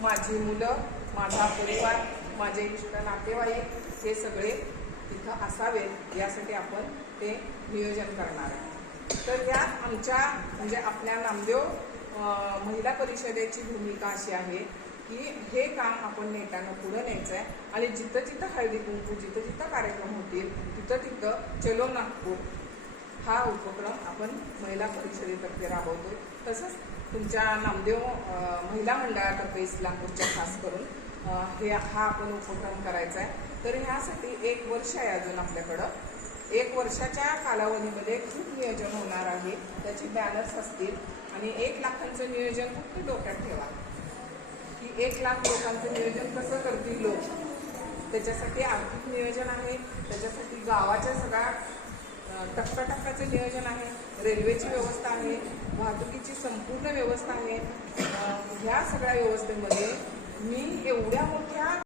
माझी मुलं, माझा परिवार, माझे इष्ट नातेवाईक हे सगळे तिथं असावेत यासाठी आपण ते नियोजन करणार आहे। तर यात आमच्या म्हणजे आपल्या नामदेव महिला परिषदेची भूमिका अशी आहे की हे काम आपण नेटानं पुढं न्यायचं आहे आणि जिथं जिथं हळदी कुंकू, जिथं जिथं कार्यक्रम होतील तिथं तिथं चलो नागपूर हा उपक्रम आपण महिला परिषदेतर्फे राबवतो। तसंच तुमच्या नामदेव महिला मंडळातर्फे इस्लामपूरच्या खास करून हा आपण उपक्रम करायचा आहे। तर ह्यासाठी 1 वर्ष आहे अजून आपल्याकडं। 1 वर्षाच्या कालावधीमध्ये खूप नियोजन होणार आहे। त्याची बॅनर्स असतील आणि 1 लाखांचं नियोजन फक्त डोक्यात ठेवा की 1 लाख लोकांचं नियोजन कसं करतील लोक। त्याच्यासाठी आर्थिक नियोजन आहे, त्याच्यासाठी गावाच्या सगळ्या टप्प्याटप्प्याचं नियोजन आहे, रेल्वेची व्यवस्था आहे, वाहतुकीची संपूर्ण व्यवस्था आहे। ह्या सगळ्या व्यवस्थेमध्ये मी एवढ्या मोठ्या